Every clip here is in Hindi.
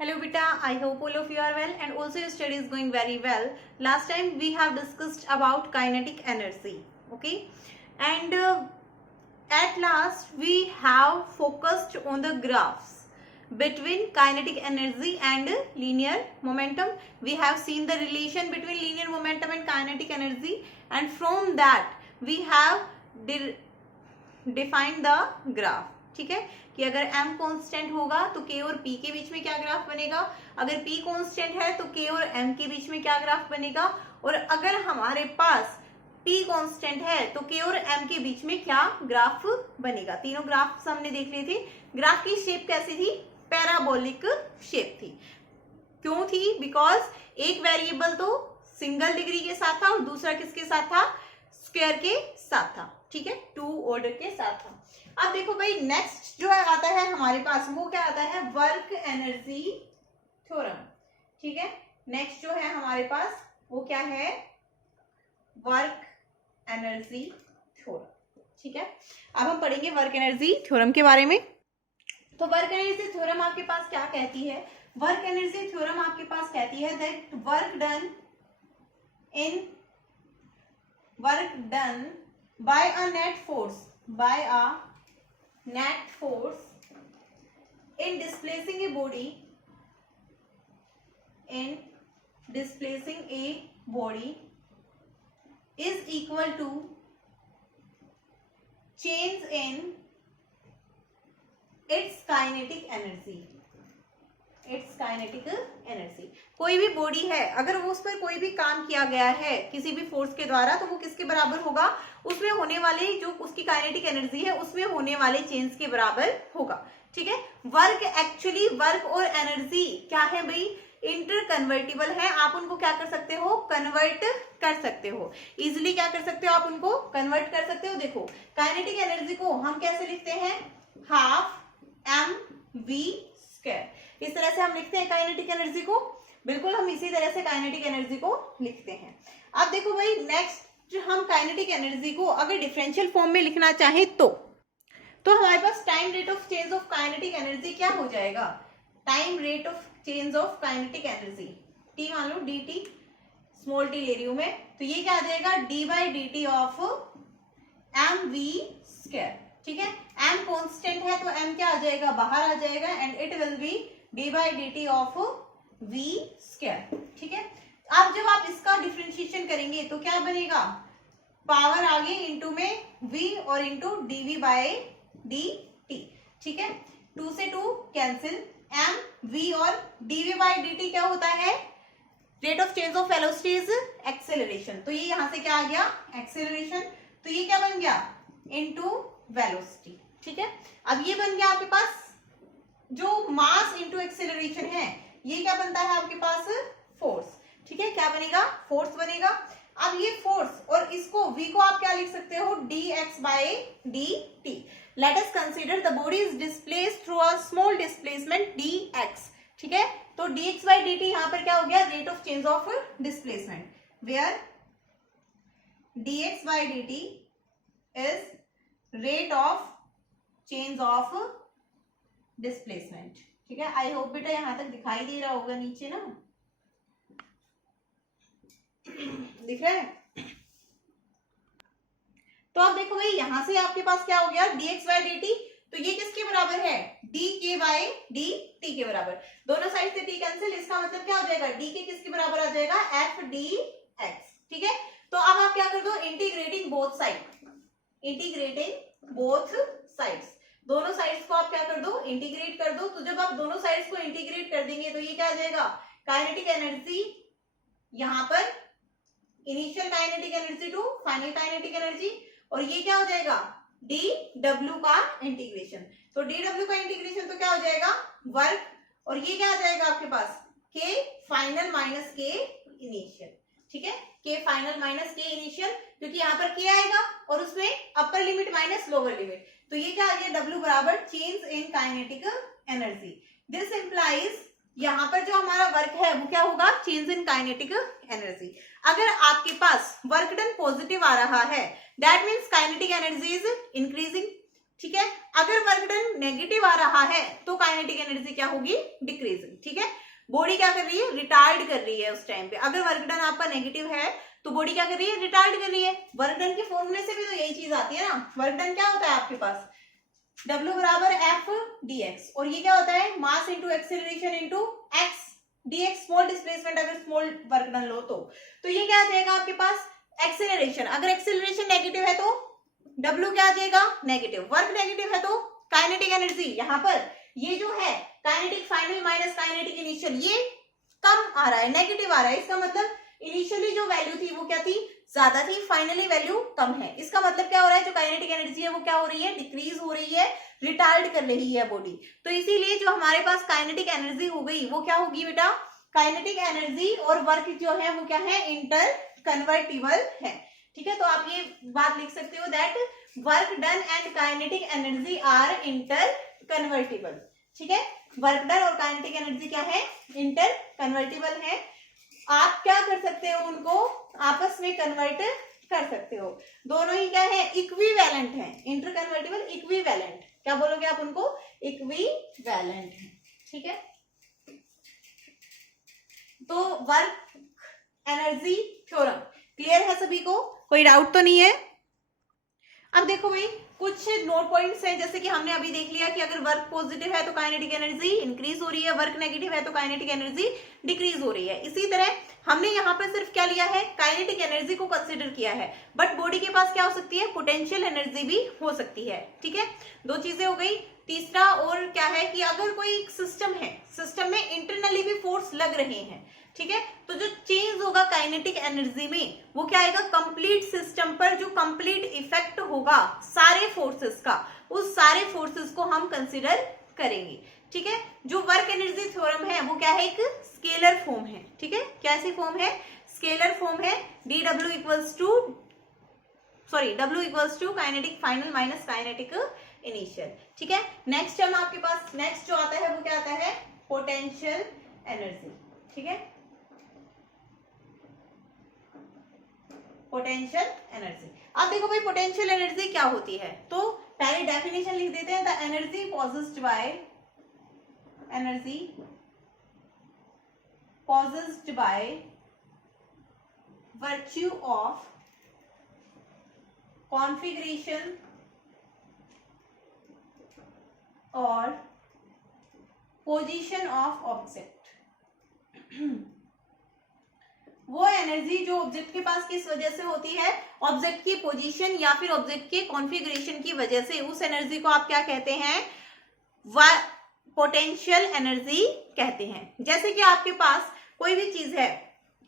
Hello beta, I hope all of you are well and also your study is going very well. Last time we have discussed about kinetic energy, okay? And at last we have focused on the graphs between kinetic energy and linear momentum. We have seen the relation between linear momentum and kinetic energy, and from that we have define the graph. ठीक है कि अगर m कांस्टेंट होगा तो k और p के बीच में क्या ग्राफ बनेगा, अगर p कांस्टेंट है तो k और m के बीच में क्या ग्राफ बनेगा, और अगर हमारे पास p कांस्टेंट है तो k और m के बीच में क्या ग्राफ बनेगा. तीनों ग्राफ्स हमने देख लिए थे. ग्राफ की शेप कैसी थी, पैराबोलिक शेप थी. क्यों थी, बिकॉज एक वेरिएबल तो सिंगल डिग्री के साथ था और दूसरा किसके साथ था, स्क्वायर के साथ था. ठीक है, टू ऑर्डर के साथ था. अब देखो भाई, नेक्स्ट जो है आता है हमारे पास, वो क्या आता है, वर्क एनर्जी थ्योरम. ठीक है, नेक्स्ट जो है हमारे पास वो क्या है, वर्क एनर्जी थ्योरम. ठीक है, अब हम पढ़ेंगे वर्क एनर्जी थ्योरम के बारे में. तो वर्क एनर्जी थ्योरम आपके पास क्या कहती है, वर्क एनर्जी थ्योरम आपके पास कहती है that work done by a net force in displacing a body is equal to change in its kinetic energy. कोई भी बॉडी है, अगर वो उस पर कोई भी काम किया गया है किसी भी फोर्स के द्वारा, तो वो किसके बराबर होगा, उसमें होने वाले जो उसकी काइनेटिक एनर्जी है उसमें होने वाले चेंज के बराबर होगा. ठीक है, वर्क एक्चुअली, वर्क और एनर्जी क्या है भाई, इंटर कन्वर्टिबल है. आप उनको क्या कर सकते हो, कन्वर्ट कर सकते हो. इजिली क्या कर सकते हो, आप उनको कन्वर्ट कर सकते हो. देखो, काइनेटिक एनर्जी को हम कैसे लिखते हैं, हाफ mv स्क्वायर. इस तरह से हम लिखते हैं काइनेटिक एनर्जी को. बिल्कुल हम इसी तरह से काइनेटिक एनर्जी को लिखते हैं. अब देखो भाई, नेक्स्ट हम काइनेटिक एनर्जी को अगर डिफरेंशियल फॉर्म में लिखना चाहें तो हमारे पास time rate of change of kinetic energy क्या हो जाएगा, time rate of change of kinetic energy, T मान लो dt, स्मॉल टी ले रही हूं मैं, तो ये क्या आ जाएगा, d by D T of mv square. ठीक है, m कांस्टेंट है तो m क्या आ जाएगा, बाहर आ जाएगा, and it will be d by D T of v square. ठीक है, अब जब आप इसका डिफरेंशिएशन करेंगे तो क्या बनेगा, पावर आगे इंटू में v और इंटू dv बाई dt. ठीक है, 2 से 2 कैंसिल, m v और dv बाई dt क्या होता है, rate of change of velocity is acceleration. तो ये यहां से क्या आ गया, एक्सेलरेशन. तो ये क्या बन गया, इंटू वेलोसिटी. ठीक है, अब ये बन गया आपके पास जो मास इंटू एक्सेलरेशन है, ये क्या बनता है आपके पास, फोर्स. ठीक है, क्या बनेगा, फोर्स बनेगा. अब ये फोर्स और इसको v को आप क्या लिख सकते हो, dx by dt. Late us consider the body is displaced through a small displacement dx. ठीक है, तो dx बाई dt यहां पर क्या हो गया, rate of change of displacement, where dx by dt is rate of change of displacement. ठीक है, आई होप बेटा यहां तक दिखाई दे रहा होगा, नीचे ना दिख रहा है. तो अब देखो भाई, यहां से आपके पास क्या हो गया, dx बाई dt, तो ये किसके बराबर है, dk बाई dt के बराबर. दोनों साइड से t कैंसिल, इसका मतलब क्या हो जाएगा, dk किसके बराबर आ जाएगा, f dx. ठीक है, तो अब आप क्या कर दो, इंटीग्रेटिंग बोथ साइड्स, दोनों साइड्स को आप क्या कर दो, इंटीग्रेट कर दो. तो जब आप दोनों साइड्स को इंटीग्रेट कर देंगे तो ये क्या आ जाएगा, काइनेटिक एनर्जी, यहां पर initial kinetic energy to final kinetic energy, और ये क्या हो जाएगा, dw का इंटीग्रेशन. तो dw का इंटीग्रेशन तो क्या हो जाएगा, वर्क, और ये क्या आ जाएगा आपके पास, k final minus k initial. ठीक है, k final minus k initial, क्योंकि यहाँ पर k आएगा और उसमें अपर लिमिट माइनस लोअर लिमिट. तो ये क्या आ गया, w बराबर change in kinetic energy. This implies, यहाँ पर जो हमारा वर्क है वो क्या होगा, चेंज इन काइनेटिक एनर्जी. अगर आपके पास वर्क डन पॉजिटिव आ रहा है, that means kinetic energy is increasing. ठीक है। अगर वर्क डन नेगेटिव आ रहा है तो काइनेटिक एनर्जी क्या होगी, डिक्रीजिंग। ठीक है, बॉडी क्या कर रही है, रिटार्ड कर रही है उस टाइम पे। अगर वर्क डन आपका नेगेटिव है तो बॉडी क्या कर रही है, रिटार्ड कर रही है। वर्क डन के फॉर्मूले से भी तो यही चीज आती है ना। वर्क डन क्या होता है आपके पास, W बराबर F dx, और ये क्या होता है, mass into acceleration into x dx, small displacement अगर स्मॉल वर्क डन लो तो ये क्या आ जाएगा आपके पास, एक्सेलरेशन। अगर एक्सेलरेशन नेगेटिव है तो W क्या आ जाएगा, नेगेटिव। वर्क नेगेटिव है तो काइनेटिक एनर्जी, यहाँ पर ये जो है kinetic final minus kinetic initial, ये कम आ रहा है, नेगेटिव आ रहा है। इसका मतलब इनिशियली जो वैल्यू थी वो क्या थी, ज्यादा थी, फाइनली वैल्यू कम है। इसका मतलब क्या हो रहा है, जो काइनेटिक एनर्जी है वो क्या हो रही है, डिक्रीज हो रही है, रिटार्ड कर रही है बॉडी। तो इसीलिए जो हमारे पास काइनेटिक एनर्जी हो गई वो क्या होगी बेटा, काइनेटिक एनर्जी और वर्क जो है वो क्या है, इंटर कन्वर्टिबल है। ठीक है, तो आप ये बात लिख सकते हो that work done and kinetic energy are interconvertible. ठीक है, वर्क डन और काइनेटिक एनर्जी क्या है, इंटर कन्वर्टिबल है। आप क्या कर सकते हो, उनको आपस में कन्वर्ट कर सकते हो। दोनों ही क्या है, इक्विवेलेंट है, इंटर कन्वर्टिबल इक्विवेलेंट, क्या बोलोगे आप उनको, इक्विवेलेंट है। ठीक है, तो वर्क एनर्जी थ्योरम क्लियर है सभी को, कोई डाउट तो नहीं है। अब देखो भाई कुछ नोट पॉइंट्स हैं, जैसे कि हमने अभी देख लिया कि अगर वर्क पॉजिटिव है तो काइनेटिक एनर्जी इंक्रीज हो रही है, वर्क नेगेटिव है तो काइनेटिक एनर्जी डिक्रीज हो रही है। इसी तरह हमने यहाँ पर सिर्फ क्या लिया है, काइनेटिक एनर्जी को कंसिडर किया है, बट बॉडी के पास क्या हो सकती है, पोटेंशियल एनर्जी भी हो सकती है। ठीक है, दो चीजें हो गई। तीसरा और क्या है कि अगर कोई सिस्टम है, सिस्टम में इंटरनली भी फोर्स लग रहे हैं, ठीक है, तो जो चेंज होगा काइनेटिक एनर्जी में वो क्या आएगा, कंप्लीट सिस्टम पर जो कंप्लीट इफेक्ट होगा सारे फोर्सेस का, उस सारे फोर्सेस को हम कंसिडर करेंगे। ठीक है, जो वर्क एनर्जी थ्योरम है वो क्या है, एक स्केलर फॉर्म है। ठीक है, कैसी फॉर्म है, स्केलर फॉर्म है। W equals to kinetic final minus kinetic initial. ठीक है, नेक्स्ट हम आपके पास नेक्स्ट जो आता है वो क्या आता है, पोटेंशियल एनर्जी। ठीक है, पोटेंशियल एनर्जी। अब देखो भाई पोटेंशियल एनर्जी क्या होती है, तो पहले डेफिनेशन लिख देते हैं। The energy possessed by virtue of configuration और पोजीशन ऑफ ऑब्जेक्ट। वो एनर्जी जो ऑब्जेक्ट के पास किस वजह से होती है, ऑब्जेक्ट की पोजीशन या फिर ऑब्जेक्ट के कॉन्फ़िगरेशन की वजह से, उस एनर्जी को आप क्या कहते हैं, पोटेंशियल एनर्जी कहते हैं। जैसे कि आपके पास कोई भी चीज है,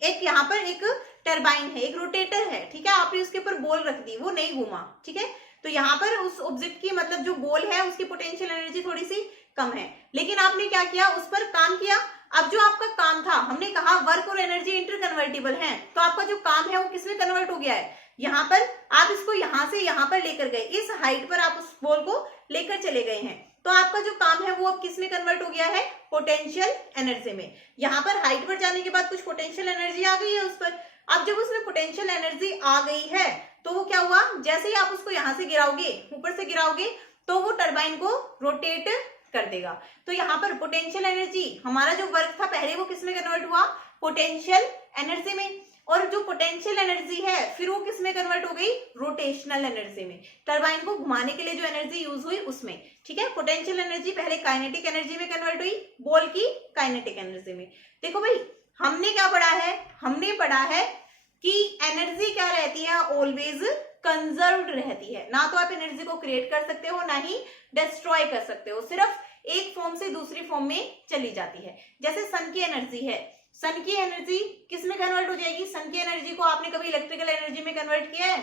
एक यहाँ पर एक टरबाइन है, एक रोटेटर है, ठीक है, आपने उसके ऊपर बॉल रख दी, वो नहीं घूमा, ठीक है, तो यहाँ पर उस ऑब्जेक्ट की मतलब जो बॉल है उसकी पोटेंशियल एनर्जी थोड़ी सी कम है, लेकिन आपने क्या किया, उस पर काम किया। अब जो आपका काम था, हमने कहा वर्क और एनर्जी इंटर कन्वर्टिबल है, तो आपका जो काम है वो किसमें कन्वर्ट हो गया है, यहाँ पर आप इसको यहाँ से यहाँ पर लेकर गए, इस हाइट पर आप उस बॉल को लेकर चले गए हैं, तो आपका जो काम है वो अब किस में कन्वर्ट हो गया है, पोटेंशियल एनर्जी में। यहाँ पर हाइट पर जाने के बाद कुछ पोटेंशियल एनर्जी आ गई है उस पर। अब जब उसमें पोटेंशियल एनर्जी आ गई है तो वो क्या हुआ, जैसे ही आप उसको यहाँ से गिराओगे, ऊपर से गिराओगे, तो वो टरबाइन को रोटेट कर देगा। तो यहाँ पर पोटेंशियल एनर्जी, हमारा जो वर्क था पहले वो किस में कन्वर्ट हुआ, पोटेंशियल एनर्जी में, और जो पोटेंशियल एनर्जी है फिर वो किस में कन्वर्ट हो गई, रोटेशनल एनर्जी में, टरबाइन को घुमाने के लिए जो एनर्जी यूज हुई उसमें। ठीक है, पोटेंशियल एनर्जी पहले काइनेटिक एनर्जी में कन्वर्ट हुई, बॉल की काइनेटिक एनर्जी में। देखो भाई हमने क्या पढ़ा है, हमने पढ़ा है कि एनर्जी क्या रहती है, ऑलवेज कंजर्व्ड रहती है, ना तो आप एनर्जी को क्रिएट कर सकते हो ना ही डिस्ट्रॉय कर सकते हो, सिर्फ एक फॉर्म से दूसरी फॉर्म में चली जाती है। जैसे सन की एनर्जी है, सन की एनर्जी किस में कन्वर्ट हो जाएगी, सन की एनर्जी को आपने कभी इलेक्ट्रिकल एनर्जी में कन्वर्ट किया है,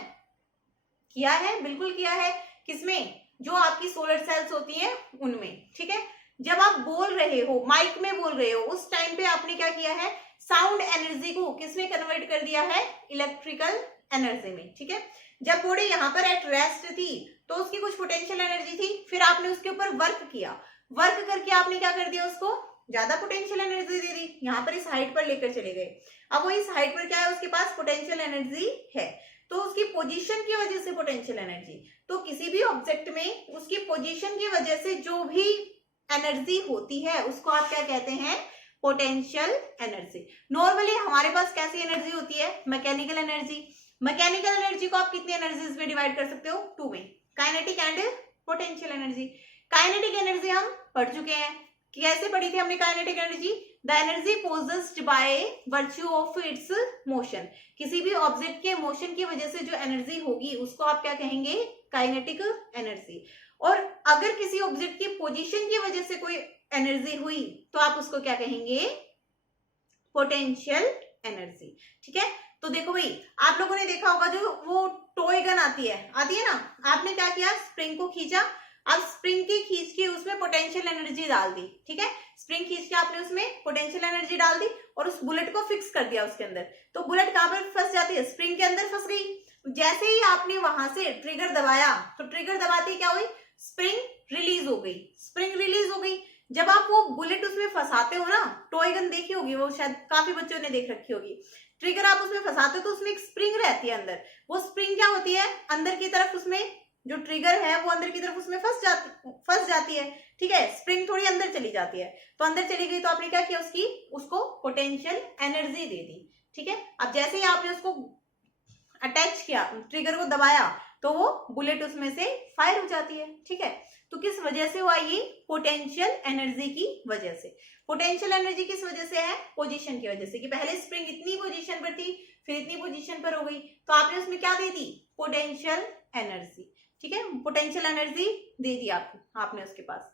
किया है, बिल्कुल किया है, किसमें, जो आपकी सोलर सेल्स होती हैं उनमें। ठीक है, जब आप बोल रहे हो, माइक में बोल रहे हो, उस टाइम पे आपने क्या किया है, साउंड एनर्जी को किसमें कन्वर्ट कर दिया है, इलेक्ट्रिकल एनर्जी में। ठीक है, जब बॉडी यहाँ पर एट रेस्ट थी तो उसकी कुछ पोटेंशियल एनर्जी थी, फिर आपने उसके ऊपर वर्क किया, वर्क करके आपने क्या कर दिया, उसको ज्यादा पोटेंशियल एनर्जी दे दी, यहाँ पर इस हाइट पर लेकर चले गए। अब वो इस हाइट पर क्या है, उसके पास पोटेंशियल एनर्जी है, तो उसकी पोजीशन की वजह से पोटेंशियल एनर्जी। तो किसी भी ऑब्जेक्ट में उसकी पोजीशन की वजह से जो भी एनर्जी होती है उसको आप क्या कहते हैं, पोटेंशियल एनर्जी। नॉर्मली हमारे पास कैसी एनर्जी होती है, मैकेनिकल एनर्जी। मैकेनिकल एनर्जी को आप कितनी एनर्जीज में डिवाइड कर सकते हो, 2 में, kinetic and potential energy. Kinetic energy हम पढ़ चुके हैं, कैसे पढ़ी थी हमने kinetic energy, the energy possessed by virtue of its motion. किसी भी ऑब्जेक्ट के मोशन की वजह से जो एनर्जी होगी उसको आप क्या कहेंगे, काइनेटिक एनर्जी। और अगर किसी ऑब्जेक्ट की पोजीशन की वजह से कोई एनर्जी हुई तो आप उसको क्या कहेंगे, पोटेंशियल एनर्जी। ठीक है, तो देखो भाई, आप लोगों ने देखा होगा जो वो टॉय गन आती है ना, आपने क्या किया, स्प्रिंग को खींचा, अब स्प्रिंग की खींच के उसमें पोटेंशियल एनर्जी डाल दी। ठीक है, स्प्रिंग खींच के आपने उसमें पोटेंशियल एनर्जी डाल दी और उस बुलेट को फिक्स कर दिया उसके अंदर। तो बुलेट कहां पर फंस जाती है, स्प्रिंग के अंदर फंस गई। जैसे ही आपने वहां से ट्रिगर दबाया तो ट्रिगर दबाते क्या हुई, स्प्रिंग रिलीज हो गई। स्प्रिंग रिलीज हो गई, जब आप वो बुलेट उसमें फंसाते हो ना, टॉय गन देखी होगी, वो शायद काफी बच्चों ने देख रखी होगी, ट्रिगर आप उसमें फंसाते हो तो उसमें एक स्प्रिंग रहती है अंदर। वो स्प्रिंग क्या होती है, अंदर की तरफ उसमें जो ट्रिगर है वो अंदर की तरफ उसमें फंस जाती है। ठीक है, स्प्रिंग थोड़ी अंदर चली जाती है, तो अंदर चली गई तो आपने क्या किया, उसको पोटेंशियल एनर्जी दे दी। ठीक है, अब जैसे ही आपने उसको अटैच किया, ट्रिगर को दबाया, तो वो बुलेट उसमें से फायर हो जाती है। ठीक है, तो किस वजह से हुआ ये, पोटेंशियल एनर्जी की वजह से। पोटेंशियल एनर्जी किस वजह से है, पोजीशन की वजह से, कि पहले स्प्रिंग इतनी पोजीशन पर थी फिर इतनी पोजीशन पर हो गई, तो आपने उसमें क्या दे दी, पोटेंशियल एनर्जी। ठीक है, पोटेंशियल एनर्जी दे दी आपने उसके पास।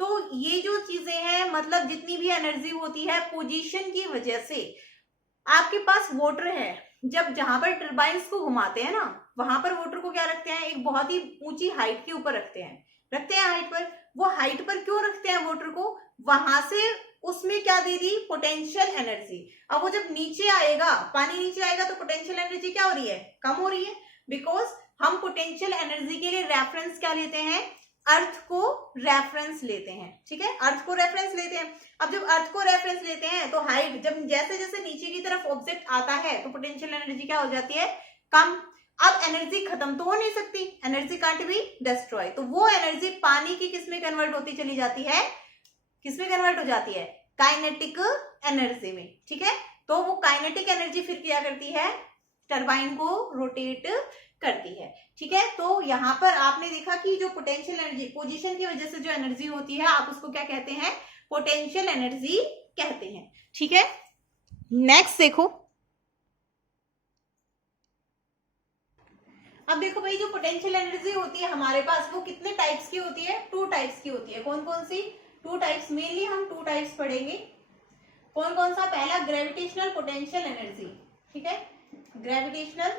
तो ये जो चीजें हैं, मतलब जितनी भी एनर्जी होती है पोजीशन की वजह से। आपके पास वाटर है, जब जहां पर टर्बाइन्स को घुमाते हैं ना, वहां पर वाटर को क्या रखते हैं, एक बहुत ही ऊंची हाइट के ऊपर रखते हैं हाइट पर। वो हाइट पर क्यों रखते हैं वाटर को, वहां से उसमें क्या दे दी, पोटेंशियल एनर्जी। अब वो जब नीचे आएगा, पानी नीचे आएगा, तो पोटेंशियल एनर्जी क्या हो रही है, कम हो रही है। बिकॉज हम पोटेंशियल एनर्जी के लिए रेफरेंस क्या लेते हैं, अर्थ को रेफरेंस लेते हैं। ठीक है, अर्थ को रेफरेंस लेते हैं। अब जब अर्थ को रेफरेंस लेते हैं तो हाइट, जब जैसे जैसे नीचे की तरफ ऑब्जेक्ट आता है तो पोटेंशियल एनर्जी क्या हो जाती है, कम। अब एनर्जी खत्म तो हो नहीं सकती, एनर्जी कांट बी डिस्ट्रॉय, तो वो एनर्जी पानी की किस में कन्वर्ट होती चली जाती है, किस में कन्वर्ट हो जाती है, काइनेटिक एनर्जी में। ठीक है, तो वो काइनेटिक एनर्जी फिर क्या करती है, टरबाइन को रोटेट करती है। ठीक है, तो यहां पर आपने देखा कि जो पोटेंशियल एनर्जी, पोजीशन की वजह से जो एनर्जी होती है, आप उसको क्या कहते हैं, पोटेंशियल एनर्जी कहते हैं। ठीक है, नेक्स्ट देखो, अब देखो भाई, जो पोटेंशियल एनर्जी होती है हमारे पास, वो कितने टाइप्स की होती है, 2 टाइप्स की होती है। कौन कौन सी, 2 टाइप्स, मेनली हम 2 टाइप्स पढ़ेंगे। कौन कौन सा, पहला ग्रेविटेशनल पोटेंशियल एनर्जी। ठीक है, ग्रेविटेशनल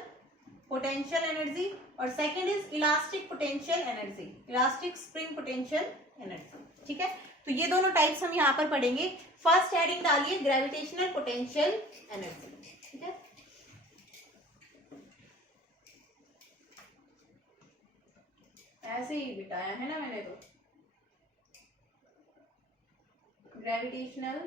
पोटेंशियल एनर्जी, और second is elastic potential energy, elastic spring potential energy. ठीक है, तो ये दोनों टाइप्स हम यहाँ पर पढ़ेंगे। फर्स्ट हेडिंग डालिए ग्रेविटेशनल पोटेंशियल एनर्जी। ठीक है, ऐसे ही बिताया है ना मैंने, तो ग्रेविटेशनल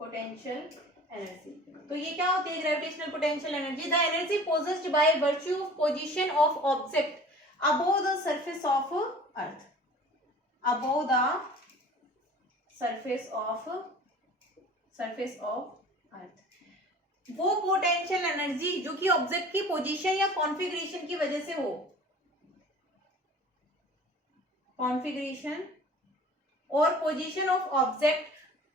पोटेंशियल एनर्जी। तो ये क्या होती है gravitational potential energy, the energy possessed by virtue of position of object above the surface of earth, above the surface of अर्थ। वो पोटेंशियल एनर्जी जो कि ऑब्जेक्ट की पोजीशन या कॉन्फ़िगरेशन की वजह से हो, कॉन्फ़िगरेशन और पोजीशन ऑफ ऑब्जेक्ट,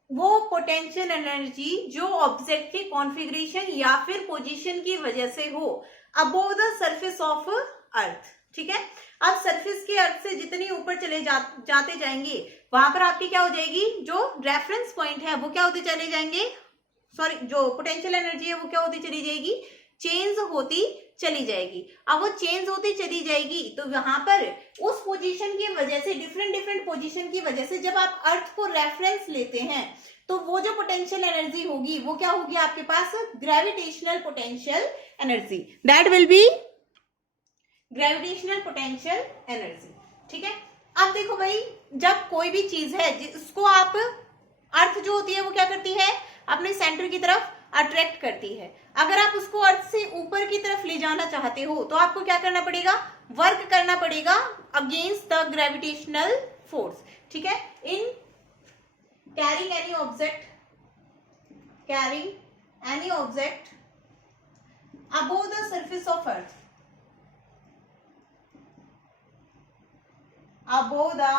वो पोटेंशियल एनर्जी जो ऑब्जेक्ट के कॉन्फ़िगरेशन या फिर पोजीशन की वजह से हो, अबोव द सरफेस ऑफ अर्थ। ठीक है, अब सरफेस के अर्थ से जितनी ऊपर चले जाते जाएंगे, वहां पर आपकी क्या हो जाएगी, जो रेफरेंस पॉइंट है वो क्या होते चले जाएंगे, सॉरी, जो पोटेंशियल एनर्जी है वो क्या होती चली जाएगी, चेंज होती चली जाएगी। अब वो चेंज होती चली जाएगी तो वहां पर उस पोजीशन की वजह से, डिफरेंट पोजीशन की वजह से, जब आप अर्थ को रेफरेंस लेते हैं तो वो जो पोटेंशियल एनर्जी होगी वो क्या होगी आपके पास, gravitational potential energy, that will be gravitational potential energy. ठीक है, अब देखो भाई, जब कोई भी चीज है जिसको आप, अर्थ जो होती है वो क्या करती है, अपने सेंटर की तरफ अट्रैक्ट करती है। अगर आप उसको अर्थ से ऊपर की तरफ ले जाना चाहते हो तो आपको क्या करना पड़ेगा, वर्क करना पड़ेगा अगेंस्ट द ग्रेविटेशनल फोर्स। ठीक है, in carrying any object above the surface of earth, above the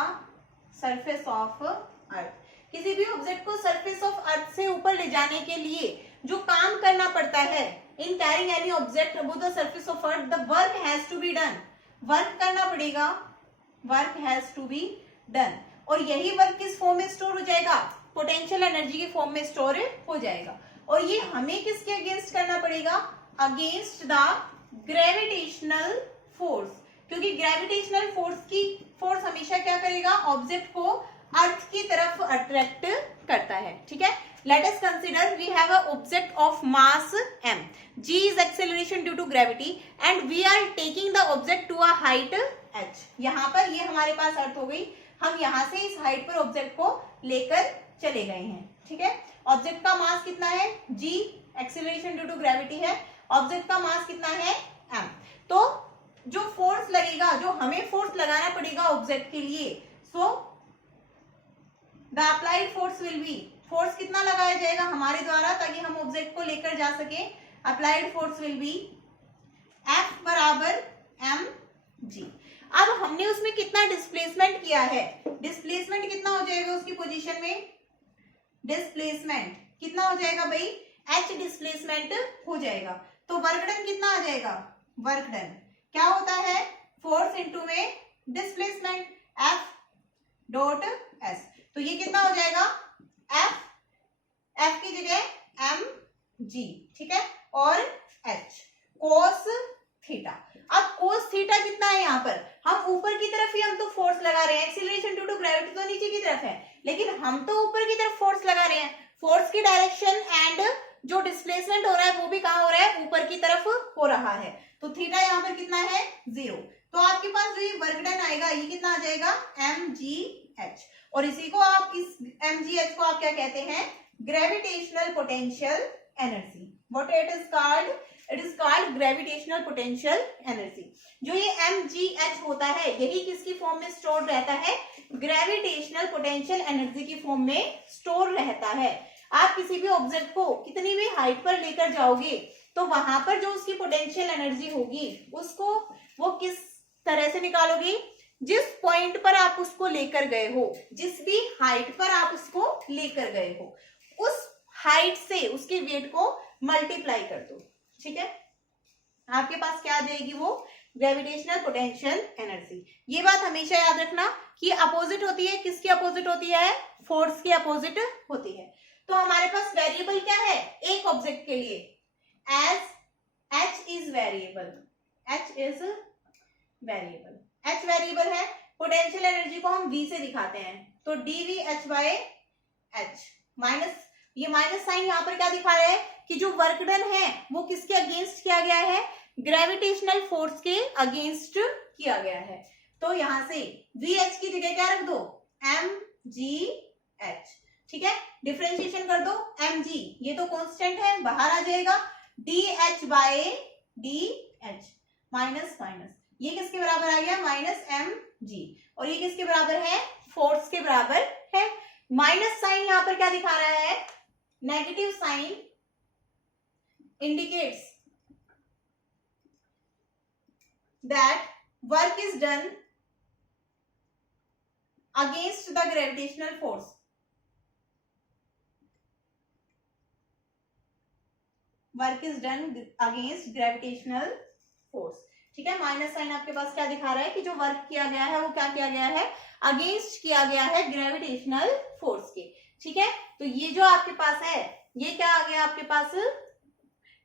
surface of earth, किसी भी ऑब्जेक्ट को सरफेस ऑफ अर्थ से ऊपर ले जाने के लिए जो काम करना पड़ता है, in carrying any object above the surface of earth the work has to be done, work करना पड़ेगा, work has to be done. और यही वर्क किस फॉर्म में स्टोर हो जाएगा, पोटेंशियल एनर्जी के फॉर्म में स्टोर हो जाएगा। और ये हमें किसके अगेंस्ट करना पड़ेगा, अगेंस्ट द ग्रेविटेशनल फोर्स, क्योंकि ग्रेविटेशनल फोर्स हमेशा क्या करेगा, ऑब्जेक्ट को अर्थ की तरफ अट्रैक्ट करता है। ठीक है, let us consider we have a object of mass m, g is acceleration due to gravity and we are taking the object to a height h। यहाँ पर ये हमारे पास अर्थ हो गई, हम यहाँ से इस हाइट पर ऑब्जेक्ट को लेकर चले गए हैं। ठीक है, ऑब्जेक्ट का मास कितना है, g, acceleration due to gravity है, ऑब्जेक्ट का मास कितना है m। तो जो फोर्स लगेगा, जो हमें फोर्स लगाना पड़ेगा ऑब्जेक्ट के लिए, so the applied force will be, force कितना लगाया जाएगा हमारे द्वारा ताकि हम ऑब्जेक्ट को लेकर जा सके, applied force will be F बराबर mg। अब हमने उसमें कितना डिस्प्लेसमेंट किया है, डिस्प्लेसमेंट कितना हो जाएगा उसकी पोजीशन में, डिस्प्लेसमेंट कितना हो जाएगा भाई, h डिस्प्लेसमेंट हो जाएगा। तो वर्क डन कितना आ जाएगा, वर्क डन क्या होता है, फोर्स इनटू में डिस्प्लेसमेंट F डॉट S। तो ये कितना हो जाएगा, F की जगह mg। ठीक है, और h कोस थीटा। अब कोस थीटा कितना है, यहाँ पर हम ऊपर की तरफ ही हम तो फोर्स लगा रहे हैं, एक्सीलरेशन ड्यू टू ग्रेविटी तो नीचे की तरफ है, लेकिन हम तो ऊपर की तरफ फोर्स लगा रहे हैं, फोर्स की डायरेक्शन एंड जो डिस्प्लेसमेंट हो रहा है वो भी कहाँ हो रहा है, ऊपर की तरफ हो रहा है। तो थीटा यहाँ पर कितना है, 0। तो आपके पास जो ये वर्क डन आएगा ये कितना आ जाएगा, mgh। और इसी को आप, इस mgh को आप क्या कहते हैं, gravitational potential energy. What it is called, it is called gravitational potential energy. जो ये mgh होता है यही किसकी फॉर्म में स्टोर रहता है, ग्रेविटेशनल पोटेंशियल एनर्जी की फॉर्म में स्टोर रहता है। आप किसी भी ऑब्जेक्ट को कितनी भी हाइट पर लेकर जाओगे तो वहां पर जो उसकी पोटेंशियल एनर्जी होगी उसको वो किस तरह से निकालोगे, जिस पॉइंट पर आप उसको लेकर गए हो, जिस भी हाइट पर आप उसको लेकर गए हो, उस हाइट से उसके वेट को मल्टीप्लाई कर दो। ठीक है, आपके पास क्या आ जाएगी, वो ग्रेविटेशनल पोटेंशियल एनर्जी। ये बात हमेशा याद रखना कि अपोजिट होती है, किसकी अपोजिट होती है, फोर्स की अपोजिट होती है। तो हमारे पास वेरिएबल क्या है एक ऑब्जेक्ट के लिए, as h is variable, h is variable, h variable है। पोटेंशियल एनर्जी को हम v से दिखाते हैं, तो dvh बाय h माइनस, ये माइनस साइन यहाँ पर क्या दिखा रहा है कि जो वर्क डन है वो किसके अगेंस्ट किया गया है, ग्रेविटेशनल फोर्स के अगेंस्ट किया गया है। तो यहां से vh की जगह क्या रख दो, mgh। ठीक है, डिफरेंशिएशन कर दो, mg ये तो कांस्टेंट है बाहर आ जाएगा, dh by dh minus minus, ये किसके बराबर आ गया, माइनस mg। और ये किसके बराबर है, फोर्स के बराबर है। माइनस साइन यहाँ पर क्या दिखा रहा है, negative sign indicates that work is done against the gravitational force. Work is done against gravitational force. ठीक है, माइनस साइन आपके पास क्या दिखा रहा है कि जो वर्क किया गया है वो क्या किया गया है, अगेंस्ट किया गया है ग्रेविटेशनल फोर्स के। ठीक है, तो ये जो आपके पास है ये क्या आ गया आपके पास,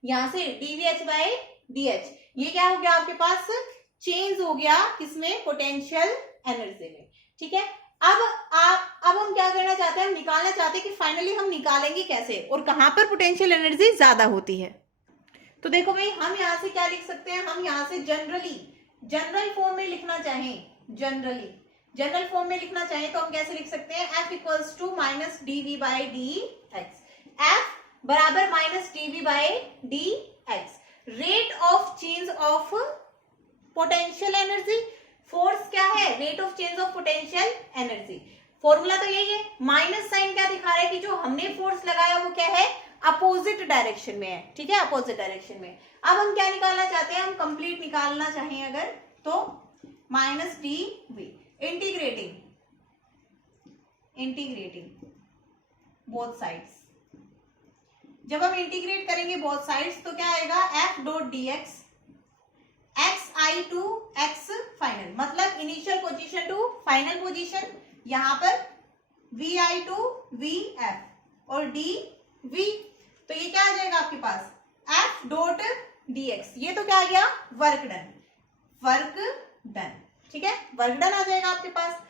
यहां से dvh बाय dh, ये क्या हो गया आपके पास, चेंज हो गया किसमें, पोटेंशियल एनर्जी में। ठीक है, अब हम क्या करना चाहते हैं, हम निकालना चाहते हैं कि फाइनली हम निकालेंगे कैसे और कहां पर पोटेंशियल एनर्जी ज्यादा होती है। तो देखो भाई, हम यहां से क्या लिख सकते हैं, हम यहां से जनरल फॉर्म में लिखना चाहें, जनरल फॉर्म में लिखना चाहें तो हम कैसे लिख सकते हैं, F equals to minus dv by dx। F बराबर minus dv by dx। Rate of change of potential energy, force क्या है, rate of change of potential energy. Formula तो यही है, माइनस साइन क्या दिखा रहा है कि जो हमने फोर्स लगाया वो क्या है, अपोजिट डायरेक्शन में है, ठीक है, अपोजिट डायरेक्शन में। अब हम क्या निकालना चाहते हैं, हम कंप्लीट निकालना चाहें अगर तो minus D V, integrating both sides. जब हम इंटीग्रेट करेंगे बोथ साइड्स तो क्या आएगा, F dot D X, X I to X final, मतलब initial position to final position, यहां पर V I to V F और डी वी। तो ये क्या आ जाएगा आपके पास, एफ डॉट डी एक्स, ये तो क्या आ गया, वर्क डन, ठीक है, वर्क डन आ जाएगा आपके पास।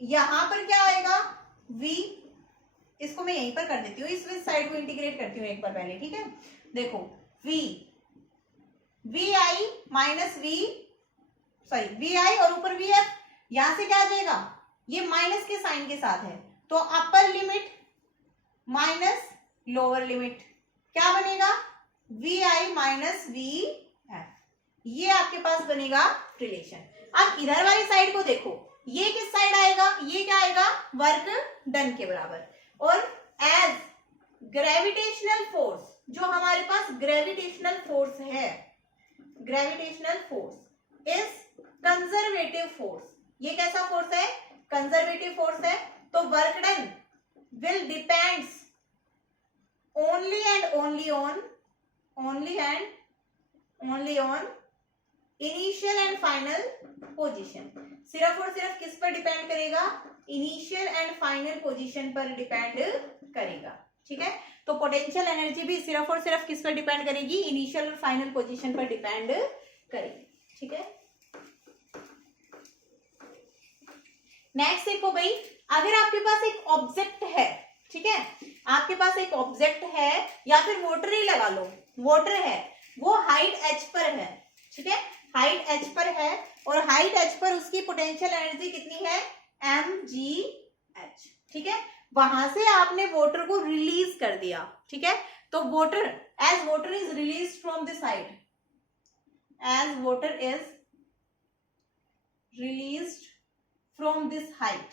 यहां पर क्या आएगा, v, इसको मैं यहीं पर कर देती हूँ, इस साइड को इंटीग्रेट करती हूँ एक बार पहले, ठीक है। देखो वी आई माइनस वी आई और ऊपर वी एफ, यहां से क्या आ जाएगा, ये माइनस के साइन के साथ है, तो upper limit minus lower limit, क्या बनेगा, V I minus V F, ये आपके पास बनेगा रिलेशन। अब इधर वाली साइड को देखो, ये किस साइड आएगा, ये क्या आएगा, वर्क डन के बराबर। और एज ग्रेविटेशनल फोर्स, जो हमारे पास ग्रेविटेशनल फोर्स है, gravitational force is conservative force, ये कैसा फोर्स है, कंजर्वेटिव फोर्स है, तो work done will depends only and only on initial and final position, सिर्फ और सिर्फ किस पर डिपेंड करेगा, इनिशियल एंड फाइनल पोजीशन पर डिपेंड करेगा, ठीक है। तो पोटेंशियल एनर्जी भी सिर्फ और सिर्फ किस पर डिपेंड करेगी, इनिशियल और फाइनल पोजीशन पर डिपेंड करेगी, ठीक है। नेक्स्ट देखो भाई, अगर आपके पास एक ऑब्जेक्ट है, ठीक है, आपके पास एक ऑब्जेक्ट है या फिर मोटर ही लगा लो, मोटर है, वो हाइट h पर है, ठीक है, हाइट h पर है, और हाइट h पर उसकी पोटेंशियल एनर्जी कितनी है, mgh, ठीक है। वहां से आपने वाटर को रिलीज कर दिया, ठीक है, तो water, as water is release from this height, as water is released from this height,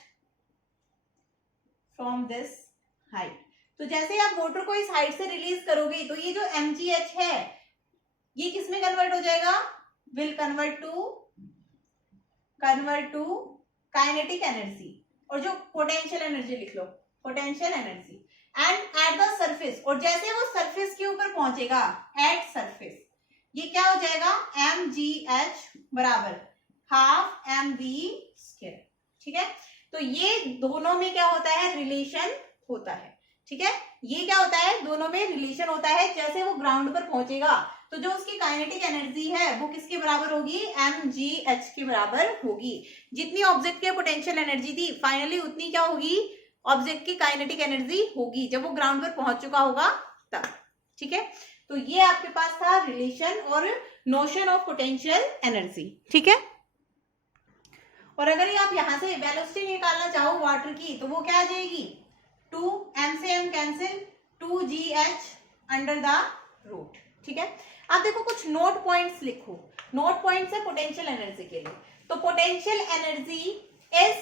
तो जैसे आप वाटर को इस हाइट से रिलीज करोगे तो ये जो mgh है ये किस में कन्वर्ट हो जाएगा, will convert to kinetic energy, और जो पोटेंशियल एनर्जी लिख लो, potential energy, and at the surface, और जैसे वो सरफेस के ऊपर पहुंचेगा, एट सरफेस, ये क्या हो जाएगा, mgh बराबर हाफ mv स्क्वायर, ठीक है। तो ये दोनों में क्या होता है, रिलेशन होता है, ठीक है, ये क्या होता है, दोनों में रिलेशन होता है। जैसे वो ग्राउंड पर पहुंचेगा तो जो उसकी काइनेटिक एनर्जी है वो किसके बराबर होगी, mgh के बराबर होगी। जितनी ऑब्जेक्ट के पोटेंशियल एनर्जी थी फाइनली उतनी क्या होगी, ऑब्जेक्ट की काइनेटिक एनर्जी होगी, जब वो ग्राउंड पर पहुंच चुका होगा तब, ठीक है। तो ये आपके पास था रिलेशन और नोशन ऑफ पोटेंशियल एनर्जी, ठीक है। और अगर आप यहां से वेलोसिटी निकालना चाहो वाटर की तो वो क्या आ जाएगी, 2m से m cancel, 2gh under the root, ठीक है। अब देखो कुछ नोट पॉइंट्स लिखो, नोट पॉइंट्स है पोटेंशियल एनर्जी के लिए। तो potential energy is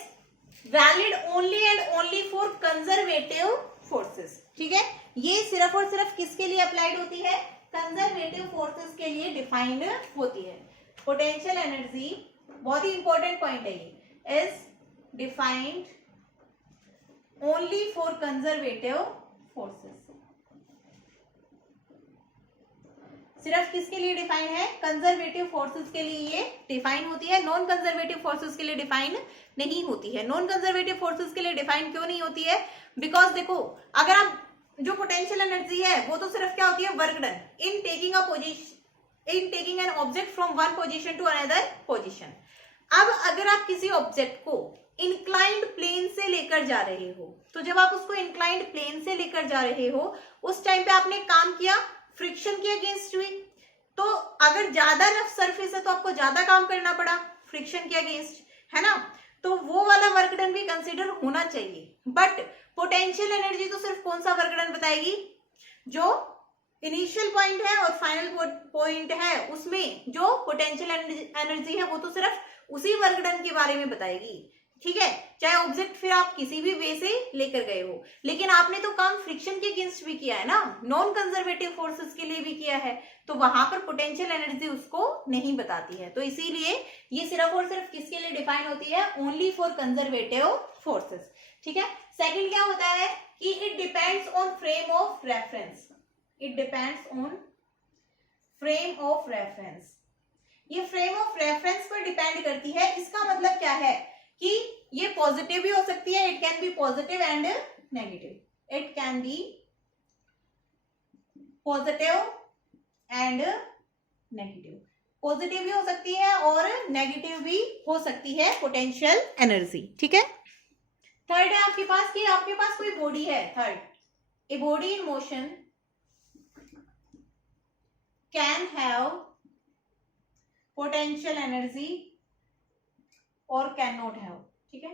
valid only and only for conservative forces, ठीक है। ये सिर्फ और सिर्फ किसके लिए अप्लाइड होती है, कंजर्वेटिव फोर्सेस के लिए डिफाइंड होती है। पोटेंशियल एनर्जी बहुत ही इंपॉर्टेंट पॉइंट है ये, is defined only for conservative forces, सिर्फ किसके लिए डिफाइन है, कंजर्वेटिव फोर्सेस के लिए ये डिफाइन होती है, नॉन कंजर्वेटिव फोर्सेस के लिए डिफाइन नहीं होती है। नॉन कंजर्वेटिव फोर्सेस के लिए डिफाइन क्यों नहीं होती है, बिकॉज देखो अगर आप जो पोटेंशियल एनर्जी है वो तो सिर्फ क्या होती है, work done in taking a position, in taking an object from one position to another position. अब अगर आप किसी ऑब्जेक्ट को इंक्लाइंड प्लेन से लेकर जा रहे हो, तो जब आप उसको इंक्लाइंड प्लेन से लेकर जा रहे हो उस टाइम पे आपने काम किया, फ्रिक्शन के अगेंस्ट हुई, तो अगर ज्यादा रफ सरफेस है तो आपको ज्यादा काम करना पड़ा फ्रिक्शन के अगेंस्ट, है ना, तो वो वाला वर्क डन भी कंसीडर होना चाहिए। बट पोटेंशियल एनर्जी तो सिर्फ कौन सा वर्क डन बताएगी, जो इनिशियल पॉइंट है और फाइनल पॉइंट है उसमें जो पोटेंशियल एनर्जी है वो तो सिर्फ उसी वर्क डन के बारे में बताएगी, ठीक है। चाहे ऑब्जेक्ट फिर आप किसी भी वे से लेकर गए हो, लेकिन आपने तो काम फ्रिक्शन के अगेंस्ट भी किया है ना, नॉन कंजर्वेटिव फोर्सेस के लिए भी किया है, तो वहां पर पोटेंशियल एनर्जी उसको नहीं बताती है। तो इसीलिए ये सिर्फ और सिर्फ किसके लिए डिफाइन होती है, ओनली फॉर कंजर्वेटिव फोर्सेस, ठीक है। सेकंड क्या होता है कि it depends on frame of reference, it depends on frame of reference, ये फ्रेम ऑफ रेफरेंस पर डिपेंड करती है। इसका मतलब क्या है कि ये पॉजिटिव भी हो सकती है, it can be positive and negative, it can be positive and negative, positive भी हो सकती है और नेगेटिव भी हो सकती है पोटेंशियल एनर्जी, ठीक है। थर्ड है आपके पास कि आपके पास कोई बॉडी है, third, a body in motion can have potential energy और कैन नॉट हैव, ठीक है।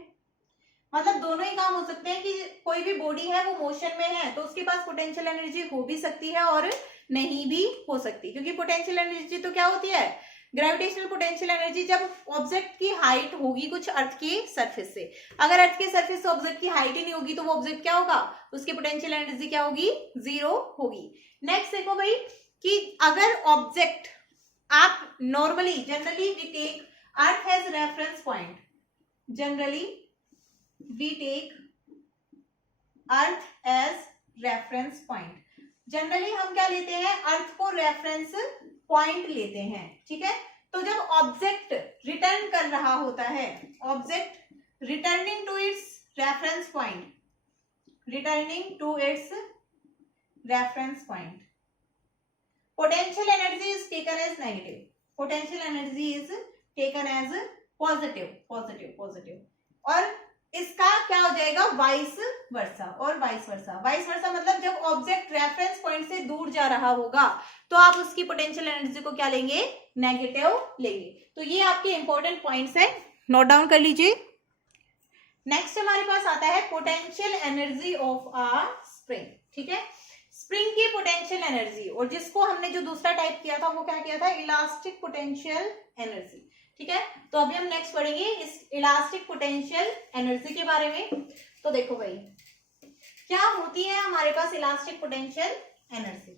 मतलब दोनों ही काम हो सकते हैं कि कोई भी बॉडी है वो मोशन में है तो उसके पास पोटेंशियल एनर्जी हो भी सकती है और नहीं भी हो सकती, क्योंकि पोटेंशियल एनर्जी तो क्या होती है, ग्रेविटेशनल पोटेंशियल एनर्जी जब ऑब्जेक्ट की हाइट होगी कुछ अर्थ के सरफेस से, अगर अर्थ के सरफेस से ऑब्जेक्ट की हाइट ही नहीं होगी तो वो ऑब्जेक्ट क्या होगा, उसकी पोटेंशियल एनर्जी क्या होगी, जीरो होगी। नेक्स्ट देखो भाई कि अगर ऑब्जेक्ट आप normally generally we take earth has reference point, generally we take earth as reference point, generally हम क्या लेते हैं, अर्थ को रेफरेंस पॉइंट लेते हैं, ठीक है। तो जब ऑब्जेक्ट रिटर्न कर रहा होता है, object returning to its reference point, returning to its reference point, potential energy is taken as negative, potential energy is taken as positive, positive, positive, और इसका क्या हो जाएगा, वाइस वर्सा, और वाइस वर्सा, वाइस वर्सा मतलब जब ऑब्जेक्ट रेफरेंस पॉइंट से दूर जा रहा होगा तो आप उसकी पोटेंशियल एनर्जी को क्या लेंगे, नेगेटिव लेंगे। तो ये आपके इंपॉर्टेंट पॉइंट्स है, नोट डाउन कर लीजिए। नेक्स्ट हमारे पास आता है potential energy of a spring, ठीक है। स्प्रिंग की पोटेंशियल एनर्जी, और जिसको हमने जो दूसरा टाइप किया था वो क्या किया था, इलास्टिक पोटेंशियल एनर्जी, ठीक है। तो अभी हम नेक्स्ट पढ़ेंगे इस इलास्टिक पोटेंशियल एनर्जी के बारे में। तो देखो भाई क्या होती है हमारे पास इलास्टिक पोटेंशियल एनर्जी।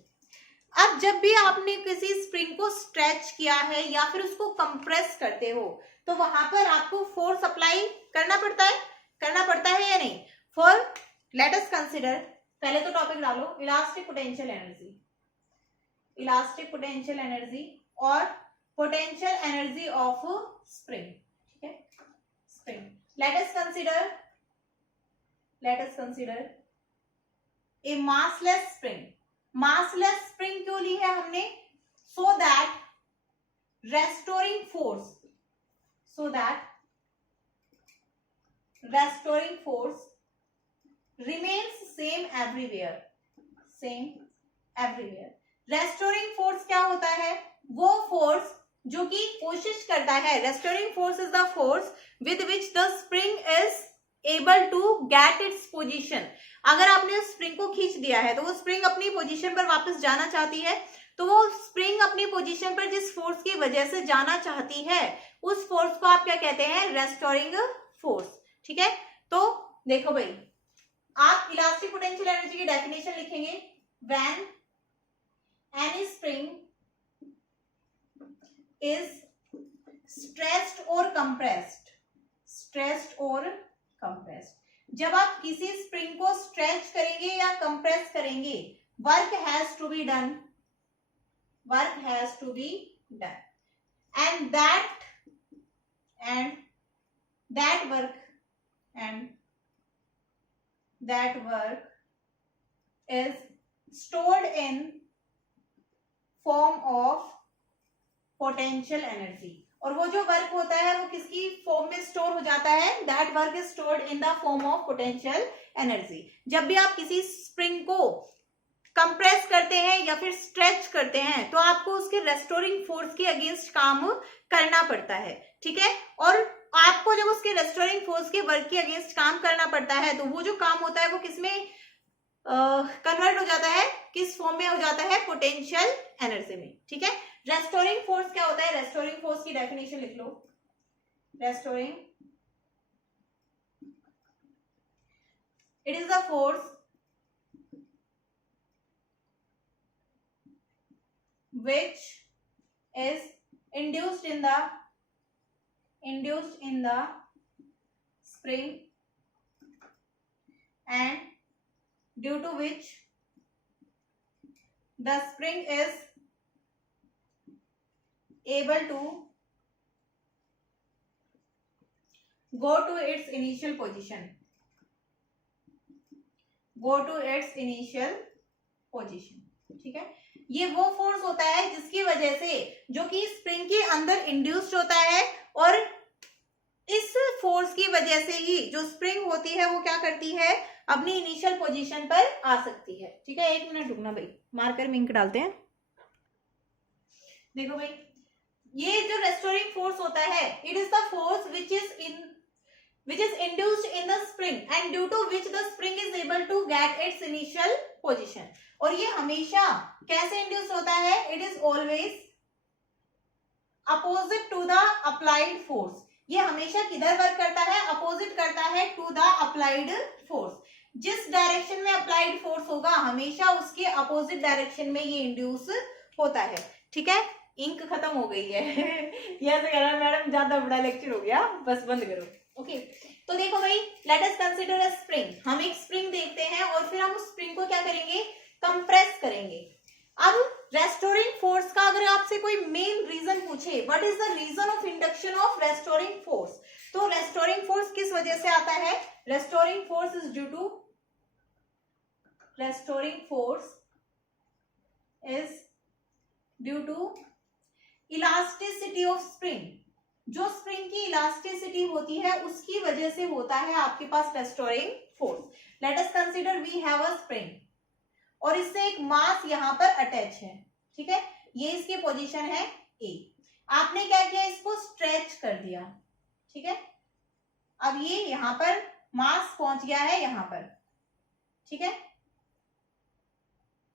अब जब भी आपने किसी स्प्रिंग को स्ट्रेच किया है या फिर उसको कंप्रेस करते हो तो वहां पर आपको फोर्स अप्लाई करना पड़ता है या नहीं। फॉर लेट अस कंसिडर, पहले तो टॉपिक डालो elastic potential energy, elastic potential energy और पोटेंशियल एनर्जी ऑफ स्प्रिंग, ठीक है, spring. Let us consider a massless spring. Massless spring क्यों ली है हमने, so that restoring force remains same everywhere, restoring force क्या होता है, वो फोर्स जो कि कोशिश करता है, restoring force is the force with which the spring is able to get its position. अगर आपने उस स्प्रिंग को खींच दिया है तो वो स्प्रिंग अपनी पोजीशन पर वापस जाना चाहती है, तो वो स्प्रिंग अपनी पोजीशन पर जिस फोर्स की वजह से जाना चाहती है उस फोर्स को आप क्या कहते हैं, रेस्टोरिंग फोर्स, ठीक है। तो देखो भाई आप इलास्टिक पोटेंशियल एनर्जी की डेफिनेशन लिखेंगे, when any spring is stressed और कंप्रेस्ड, जब आप किसी स्प्रिंग को स्ट्रेच करेंगे या कंप्रेस करेंगे, work has to be done, and that work is stored in form of potential energy, और वो जो वर्क होता है वो किसकी फॉर्म में स्टोर हो जाता है, that work is stored in the form of potential energy। जब भी आप किसी स्प्रिंग को कंप्रेस करते हैं या फिर स्ट्रेच करते हैं तो आपको उसके रेस्टोरिंग फोर्स के अगेंस्ट काम करना पड़ता है, ठीक है। और आपको जब उसके रेस्टोरिंग फोर्स के वर्क के अगेंस्ट काम करना पड़ता है तो वो जो काम होता है वो किसमें कन्वर्ट हो जाता है, किस फॉर्म में हो जाता है, पोटेंशियल एनर्जी में। ठीक है, रेस्टोरिंग फोर्स क्या होता है, रेस्टोरिंग फोर्स की डेफिनेशन लिख लो। Restoring, it is the force which is induced in the spring and due to which the spring is able to go to its initial position, ठीक है। ये वो फोर्स होता है जिसकी वजह से, जो कि स्प्रिंग के अंदर इंड्यूस्ड होता है, और इस फोर्स की वजह से ही जो स्प्रिंग होती है वो क्या करती है, अपनी इनिशियल पोजीशन पर आ सकती है। ठीक है, एक मिनट रुकना भाई, मार्कर में इंक डालते हैं। देखो भाई, ये जो रेस्टोरिंग फोर्स होता है, it is the force which is induced in the spring and due to which the spring is able to get its initial position। और ये हमेशा कैसे इंड्यूस होता है, it is always opposite to the applied force. ये हमेशा किधर वर्क करता है, अपोजिट करता है टू द अप्लाइड फोर्स। जिस डायरेक्शन में अप्लाइड फोर्स होगा हमेशा उसके अपोजिट डायरेक्शन में ये इंड्यूस होता है। ठीक है, इंक खत्म हो गई है यह कह रहा मैडम ज्यादा बड़ा लेक्चर हो गया, बस बंद करो। ओके, तो देखो भाई, late us consider a spring. हम एक स्प्रिंग देखते हैं और फिर हम उस स्प्रिंग को क्या करेंगे, कंप्रेस करेंगे। अब रेस्टोरिंग फोर्स का अगर आपसे कोई मेन रीजन पूछे, what is the reason of induction of restoring force, तो रेस्टोरिंग फोर्स किस वजह से आता है, restoring force is due to elasticity of spring. जो स्प्रिंग की इलास्टिसिटी होती है उसकी वजह से होता है आपके पास restoring force. Let us consider we have a spring और इससे एक मास यहां पर अटैच है। ठीक है, ये इसकी पोजीशन है ए। आपने क्या किया, इसको स्ट्रेच कर दिया। ठीक है, अब ये यहां पर मास पहुंच गया है यहां पर। ठीक है,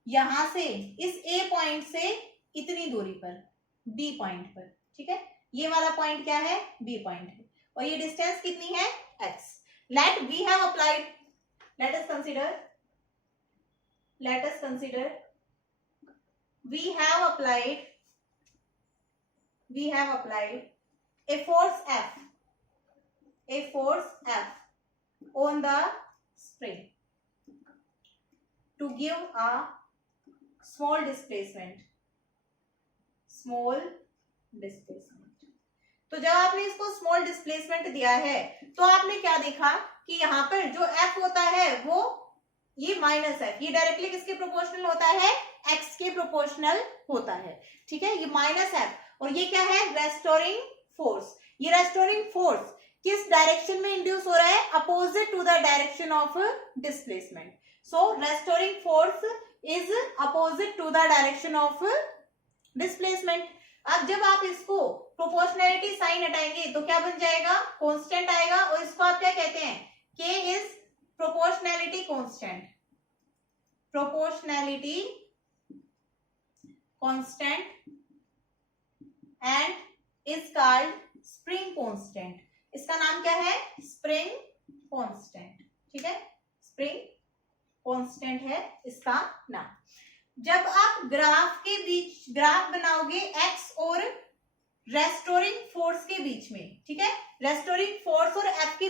यहां से इस ए पॉइंट से इतनी दूरी पर, बी पॉइंट पर। ठीक है, ये वाला पॉइंट क्या है, बी पॉइंट है, और ये डिस्टेंस कितनी है, x। Let we have applied, let us consider we have applied a force F on the spring to give a small displacement। तो जब आपने इसको स्मॉल डिस्प्लेसमेंट दिया है तो आपने क्या देखा कि यहाँ पर जो F होता है वो ये माइनस F, ये डायरेक्टली किसके प्रोपोर्शनल होता है, x के प्रोपोर्शनल होता है। ठीक है, ये माइनस F, और ये क्या है, रेस्टोरिंग फोर्स। ये रेस्टोरिंग फोर्स किस डायरेक्शन में इंड्यूस हो रहा है, opposite to the direction of displacement. So restoring force is opposite to the direction of displacement. अब जब आप इसको प्रोपोर्शनैलिटी साइन हटाएंगे तो क्या बन जाएगा, कांस्टेंट आएगा, और इसको आप क्या कहते हैं, k is proportionality constant and is called spring constant. इसका नाम क्या है, स्प्रिंग कांस्टेंट। ठीक है, स्प्रिंग कांस्टेंट है इसका नाम। जब आप ग्राफ बनाओगे x और रेस्टोरिंग फोर्स के बीच में, ठीक है, रेस्टोरिंग फोर्स और x के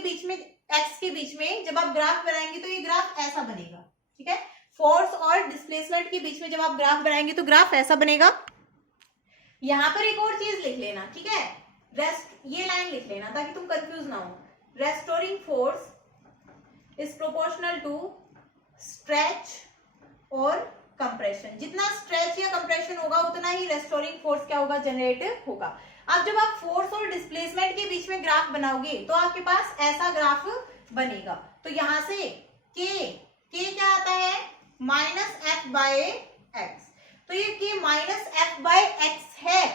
बीच में जब आप ग्राफ बनाएंगे तो ये ग्राफ ऐसा बनेगा। ठीक है, फोर्स और डिस्प्लेसमेंट के बीच में जब आप ग्राफ बनाएंगे तो ग्राफ ऐसा बनेगा। यहां पर एक और चीज लिख लेना, ठीक है, ये लाइन लिख लेना ताकि तुम कंफ्यूज ना हो। Restoring force is proportional to stretch और कंप्रेशन। जितना स्ट्रेच या कंप्रेशन होगा उतना ही रेस्टोरिंग फोर्स क्या होगा, जनरेट होगा। अब जब आप फोर्स और डिस्प्लेसमेंट के बीच में ग्राफ बनाओगे तो आपके पास ऐसा ग्राफ बनेगा। तो यहां से k क्या आता है, माइनस एफ बाय एक्स। तो ये k minus F by x है।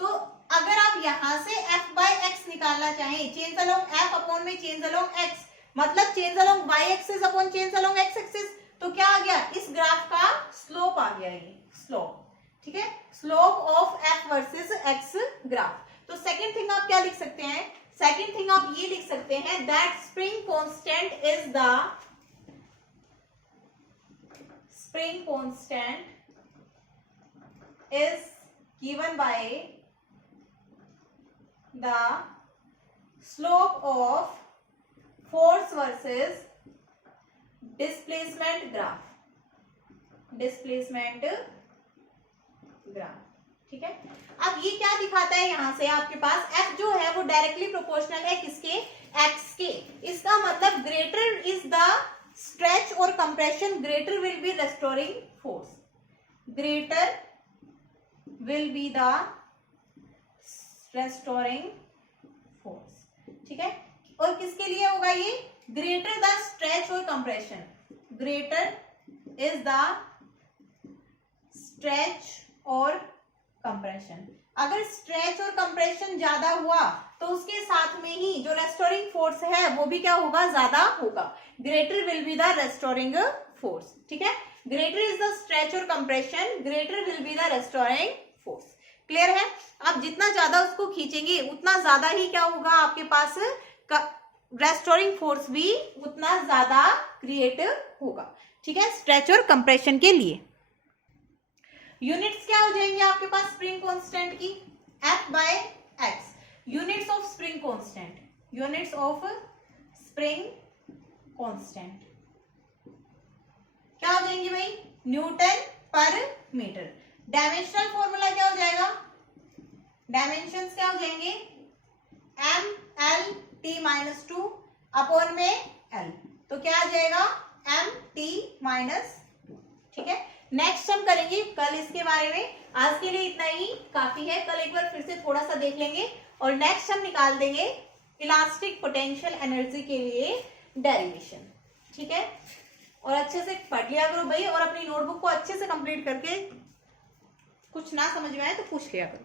तो अगर आप यहां से f बाय एक्स निकालना चाहें, चेंज अलोंग f अपॉन में चेंज अलोंग x, मतलब change along y axis upon change along x axis, तो क्या आ गया, इस ग्राफ का स्लोप आ गया ये स्लोप, ठीक है, slope of F versus x graph. तो सेकेंड थिंग आप क्या लिख सकते हैं, सेकेंड थिंग आप ये लिख सकते हैं that spring constant is the spring constant is given by the slope of force versus displacement graph, displacement graph, ठीक है। अब ये क्या दिखाता है यहां से आपके पास, f जो है वो डायरेक्टली प्रोपोर्शनल है किसके, x के। इसका मतलब ग्रेटर इज द स्ट्रेच और compression, greater will be restoring force, greater will be the restoring force, ठीक है। और किसके लिए होगा ये, ग्रेटर द स्ट्रेच और compression, greater is the stretch और कंप्रेशन। अगर स्ट्रेच और कंप्रेशन ज्यादा हुआ तो उसके साथ में ही जो रेस्टोरिंग फोर्स है वो भी क्या होगा, ज्यादा होगा, greater will be the restoring force, ठीक है। ग्रेटर इज द स्ट्रेच और compression, greater will be the restoring force. Clear है। आप जितना ज्यादा उसको खींचेंगे उतना ज्यादा ही क्या होगा आपके पास, रेस्टोरिंग फोर्स भी उतना ज्यादा क्रिएट होगा, ठीक है, स्ट्रेच और कंप्रेशन के लिए। यूनिट्स क्या हो जाएंगे आपके पास स्प्रिंग कांस्टेंट की, F by x. Units of spring constant, units of spring constant क्या हो जाएंगे भाई, न्यूटन पर मीटर। डायमेंशनल फॉर्मूला क्या हो जाएगा, डायमेंशंस क्या हो जाएंगे, M L T minus 2 upon में एल, तो क्या आ जाएगा एम टी माइनस 2, ठीक है। नेक्स्ट हम करेंगे कल इसके बारे में, आज के लिए इतना ही काफी है, कल एक बार फिर से थोड़ा सा देख लेंगे और नेक्स्ट हम निकाल देंगे इलास्टिक पोटेंशियल एनर्जी के लिए डेरिवेशन, ठीक है। और अच्छे से पढ़ लिया करो भाई, और अपनी नोटबुक को अच्छे से कंप्लीट करके कुछ ना समझ में आए तो पूछ लिया करो।